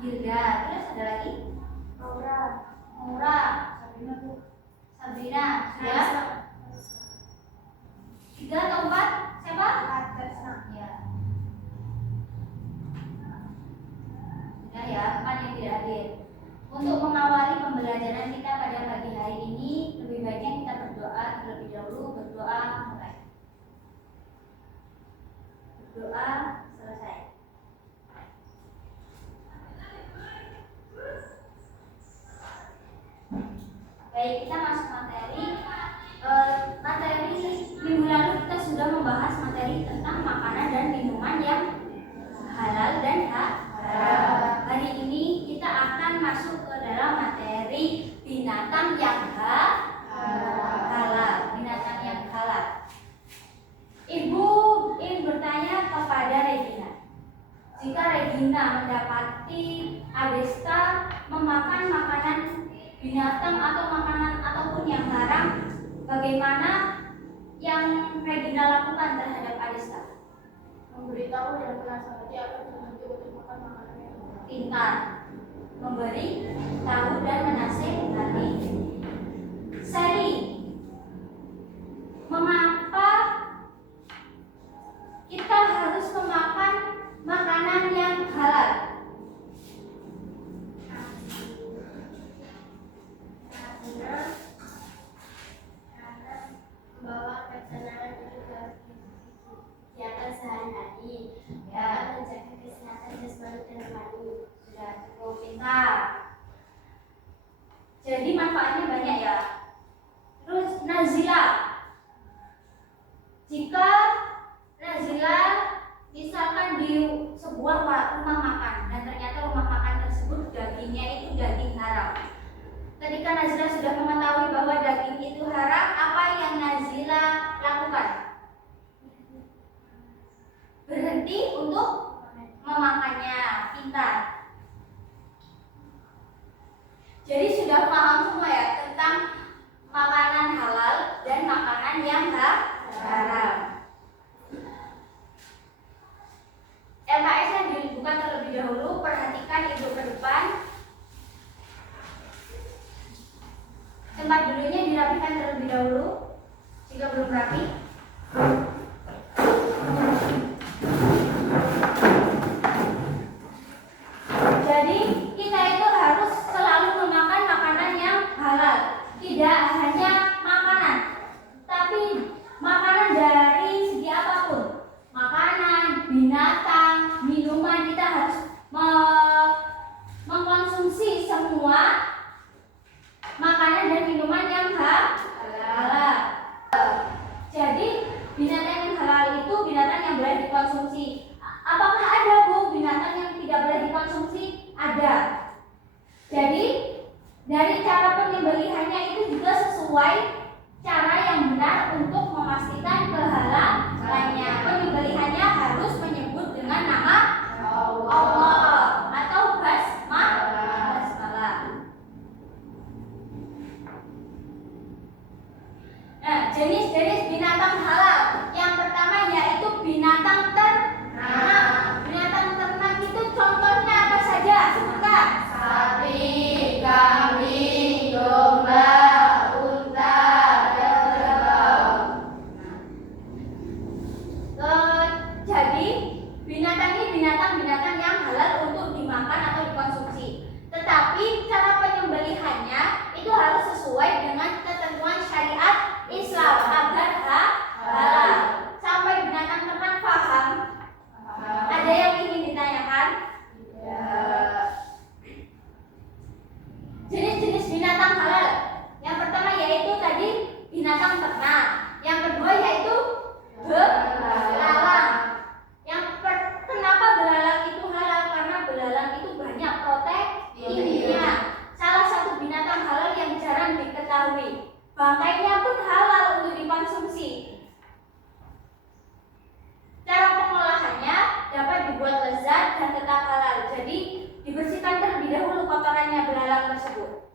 Hilda. Terus ada lagi? Maura. Sabrina. Ya. 3 atau 4? Siapa? Ya. Sudah ya, 4 yang tidak hadir. Untuk mengawali pembelajaran kita pada pagi hari ini, lebih baiknya kita berdoa terlebih dahulu. Berdoa mulai. Berdoa selesai. Baik, kita masuk materi. Materi minggu lalu kita sudah membahas materi tentang makanan dan minuman yang halal dan haram. Hari ini kita akan masuk ke dalam materi binatang yang halal. Binatang yang halal. Ibu ingin bertanya kepada Regina. Jika Regina mendapati Adesta memakan makanan binatang atau makanan ataupun yang haram, bagaimana yang Regina lakukan terhadap Adesta? Memberitahu dan menasihati agar berhenti untuk makan makanan yang haram. Pintar. Memberi tahu dan menasihati. Sari, mengapa kita harus memakan makanan yang halal? Karena membawa kesenangan itu dalam kegiatan sehari-hari, Ya, menjaga kesehatan jasmani dan rohani. sudah cukup pintar. Jadi manfaatnya banyak ya. Terus Nazila, jika Nazila misalkan di sebuah rumah makan dan ternyata rumah makan tersebut dagingnya itu daging haram. Ketika Nazila sudah mengetahui bahwa daging itu haram, apa yang Nazila lakukan? Berhenti untuk memakannya. Pintar. Jadi sudah paham semua ya tentang makanan halal dan makanan yang haram. LKS-nya dibuka terlebih dahulu. Perhatikan ibu ke depan. Tempat duduknya dirapikan terlebih dahulu jika belum rapi. Jadi kita itu harus selalu memakan makanan yang halal. Tidak hanya makanan, tapi makanan dari segi apapun. Makanan, binatang, minuman, kita harus mengkonsumsi semua makanan dan minuman yang halal. Jadi binatang yang halal itu binatang yang boleh dikonsumsi. Apakah ada Bu binatang yang tidak boleh dikonsumsi? Ada. Jadi dari cara penyembelihannya itu juga sesuai cara yang benar untuk memastikan kehalalannya. Penyembelihannya harus menyebut dengan nama Allah atau basmalah. Nah, jenis-jenis binatang halal. Yang pertama yaitu binatang ternak. Binatang ternak itu contohnya apa saja? Sebutkan. Sapi, kambing, domba, unta, dan kerbau. Jadi binatang ini binatang-binatang yang halal untuk dimakan atau dikonsumsi. Tetapi cara penyembelihannya itu harus sesuai dengan ketentuan syariat Islam agar halal. Sampai binatang ternak paham? Ada yang ingin ditanyakan? Jenis-jenis binatang halal. Yang pertama yaitu tadi binatang ternak. Yang kedua yaitu belalang. Kenapa belalang itu halal? Karena belalang itu banyak proteinnya. Salah satu binatang halal yang jarang diketahui. Bangkainya pun halal untuk dikonsumsi. Cara pengolahannya dapat dibuat lezat dan tetap halal. Jadi dibersihkan terlebih dahulu kotorannya belalang tersebut.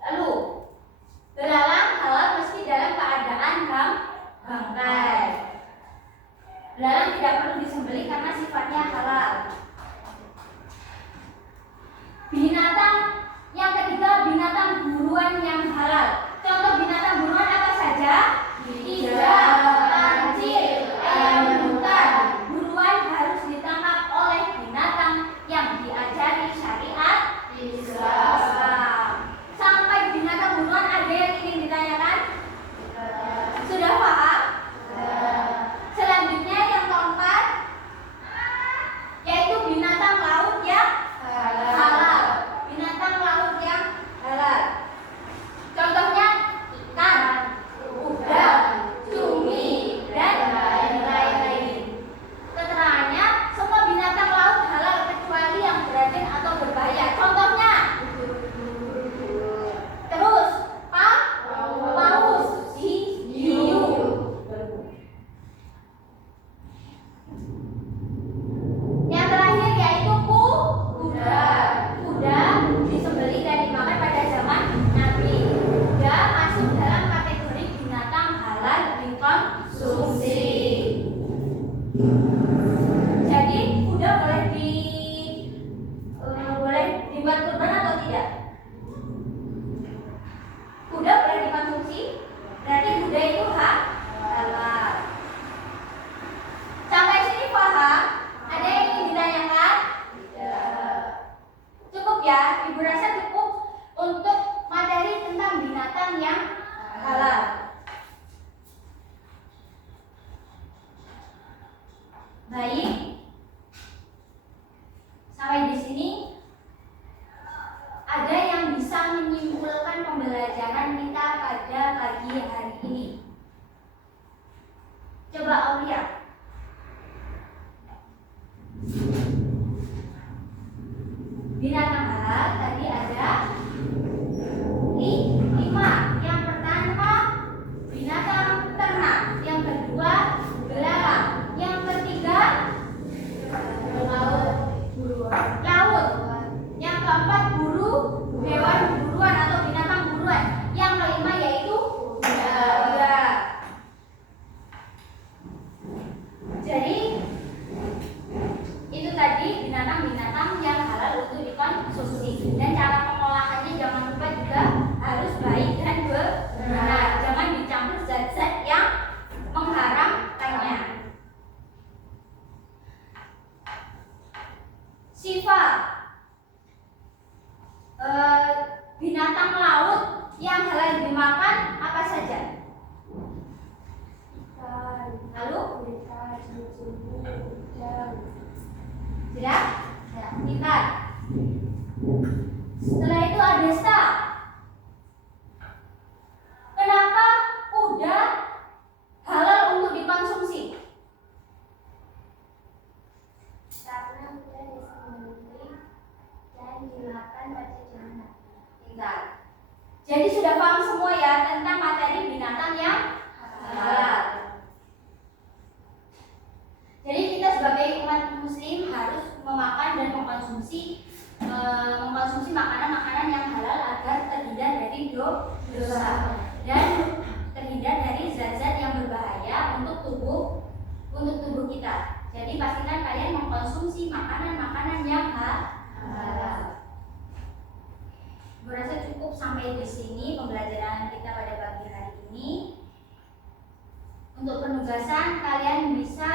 Lalu belalang halal meski dalam keadaan bangkai. Belalang tidak perlu disembelih karena sifatnya halal. Binatang yang ketiga, binatang buruan yang halal. Contoh binatang buruan apa saja? Iga, kancil, ayam hutan. Buruan harus ditangkap oleh binatang yang diajari syariat Islam. Sampai binatang buruan ada yang ingin ditanyakan? Sudah paham? Selanjutnya yang keempat, yaitu binatang laut yang halal. Binatang laut yang halal. Contohnya ikan, udang, cumi, dan lain-lain. Keterangannya, semua binatang laut halal kecuali yang beracun atau berbahaya. Contohnya, terus paus, hiu. Yang terakhir yaitu kuda. Kuda disembelih dan dimakan pada zaman Nabi. Kuda masuk dalam kategori binatang halal dikonsumsi. Jadi kuda boleh dibuat kurban atau tidak? Kuda boleh dikonsumsi. Berarti kuda itu halal. Sampai sini paham? Ada yang ingin ditanyakan? Cukup ya, Ibu rasa cukup untuk materi tentang binatang yang halal. Baik. Sampai di sini ada yang bisa menyimpulkan pembelajaran kita pada pagi hari ini. Coba Aulia. Binatang halal tadi ada 5. Yang pertama binatang ternak, yang kedua belalang, yang ketiga laut, yang keempat hewan buruan atau binatang buruan, yang kelima yaitu kuda. Jadi itu tadi binatang-binatang yang halal untuk dikonsumsi, dan cara pengolahannya jangan lupa juga harus baik dan benar. Jangan dicampur zat-zat yang mengharamkannya. Sifat binatang laut yang halal dimakan apa saja? Lalu sudah? Ikan. Setelah itu ada sak. Kenapa kuda halal untuk dikonsumsi? Karena kuda disembelih dan dimakan pada zaman Nabi. Jadi sudah paham semua ya tentang materi binatang yang halal. Jadi kita sebagai umat muslim harus memakan dan mengkonsumsi makanan-makanan yang halal agar terhindar dari dosa dan terhindar dari zat-zat yang berbahaya untuk tubuh kita. Jadi pastikan kalian mengkonsumsi makanan-makanan yang halal. Berasa cukup sampai di sini pembelajaran kita pada pagi hari ini. Untuk penugasan kalian bisa